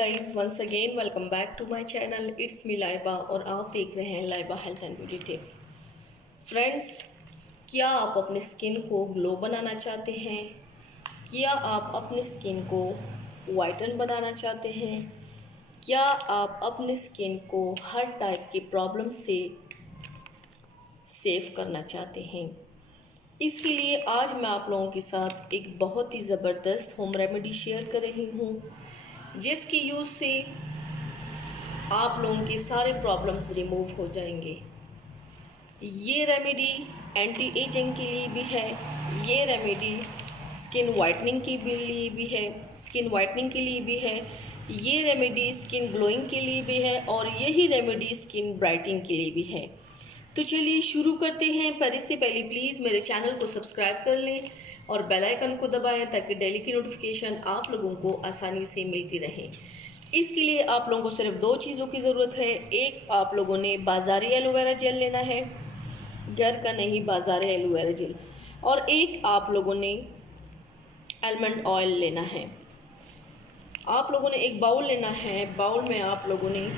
Guys, once again welcome back to my channel. It's me Laiba और आप देख रहे हैं Laiba health and beauty tips. Friends, क्या आप अपनी स्किन को ग्लो बनाना चाहते हैं? क्या आप अपनी स्किन को वाइटन बनाना चाहते हैं? क्या आप अपनी स्किन को हर टाइप की प्रॉब्लम से सेव करना चाहते हैं? इसके लिए आज मैं आप लोगों के साथ एक बहुत ही ज़बरदस्त होम रेमेडी शेयर कर रही हूँ, जिसके यूज़ से आप लोगों के सारे प्रॉब्लम्स रिमूव हो जाएंगे। ये रेमेडी एंटी एजिंग के लिए भी है, ये रेमेडी स्किन वाइटनिंग के लिए भी है, ये रेमेडी स्किन ग्लोइंग के लिए भी है और यही रेमेडी स्किन ब्राइटनिंग के लिए भी है। तो चलिए शुरू करते हैं। पर इससे पहले प्लीज़ मेरे चैनल को सब्सक्राइब कर लें और बेल आइकन को दबाएं ताकि डेली की नोटिफिकेशन आप लोगों को आसानी से मिलती रहे। इसके लिए आप लोगों को सिर्फ दो चीज़ों की ज़रूरत है। एक, आप लोगों ने बाज़ारी एलोवेरा जेल लेना है, घर का नहीं बाज़ारी एलोवेरा जेल। और एक, आप लोगों ने आलमंड ऑयल लेना है। आप लोगों ने एक बाउल लेना है। बाउल में आप लोगों ने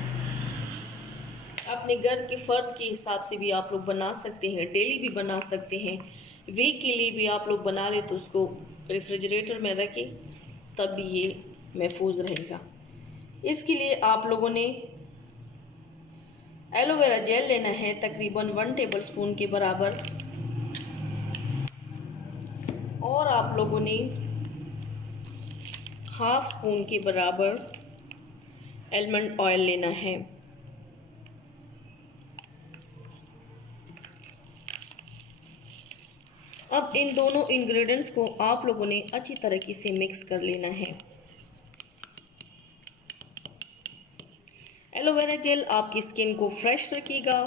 अपने घर के फ़र्द के हिसाब से भी आप लोग बना सकते हैं, डेली भी बना सकते हैं, वीक के लिए भी आप लोग बना ले तो उसको रेफ्रिजरेटर में रखें, तब भी ये महफूज रहेगा। इसके लिए आप लोगों ने एलोवेरा जेल लेना है, तकरीबन 1 टेबलस्पून के बराबर। और आप लोगों ने हाफ स्पून के बराबर आलमंड ऑयल लेना है। अब इन दोनों इंग्रेडिएंट्स को आप लोगों ने अच्छी तरीके से मिक्स कर लेना है। एलोवेरा जेल आपकी स्किन को फ्रेश रखेगा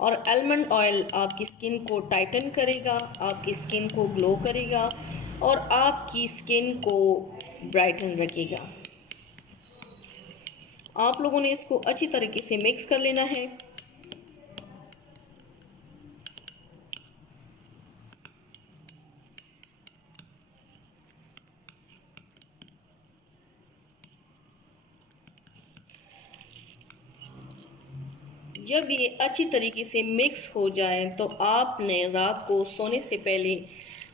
और आलमंड ऑयल आपकी स्किन को टाइटन करेगा, आपकी स्किन को ग्लो करेगा और आपकी स्किन को ब्राइटन रखेगा। आप लोगों ने इसको अच्छी तरीके से मिक्स कर लेना है। जब ये अच्छी तरीके से मिक्स हो जाए तो आपने रात को सोने से पहले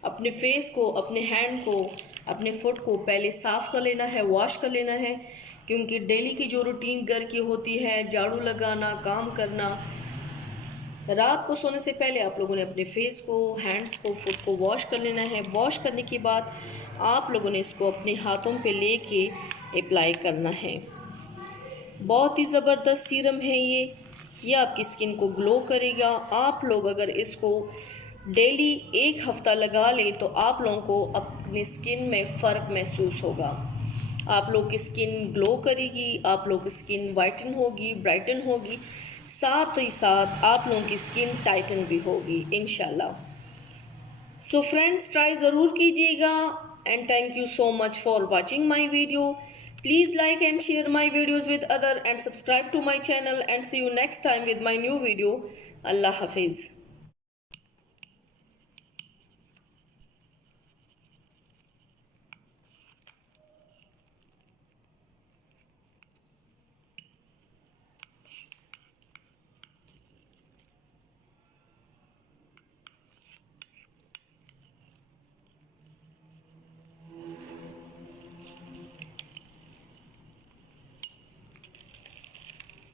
अपने फेस को, अपने हैंड को, अपने फुट को पहले साफ़ कर लेना है, वॉश कर लेना है। क्योंकि डेली की जो रूटीन घर की होती है, झाड़ू लगाना, काम करना, रात को सोने से पहले आप लोगों ने अपने फेस को, हैंड्स को, फुट को वॉश कर लेना है। वॉश करने के बाद आप लोगों ने इसको अपने हाथों पे लेके अप्लाई करना है। बहुत ही ज़बरदस्त सीरम है ये आपकी स्किन को ग्लो करेगा। आप लोग अगर इसको डेली 1 हफ़्ता लगा लें तो आप लोगों को अपनी स्किन में फ़र्क महसूस होगा। आप लोग की स्किन ग्लो करेगी, आप लोग की स्किन वाइटन होगी, ब्राइटन होगी, साथ ही साथ आप लोगों की स्किन टाइटन भी होगी इंशाल्लाह। सो फ्रेंड्स, ट्राई ज़रूर कीजिएगा and thank you so much for watching my video. Please like and share my videos with other and subscribe to my channel and see you next time with my new video. Allah Hafiz.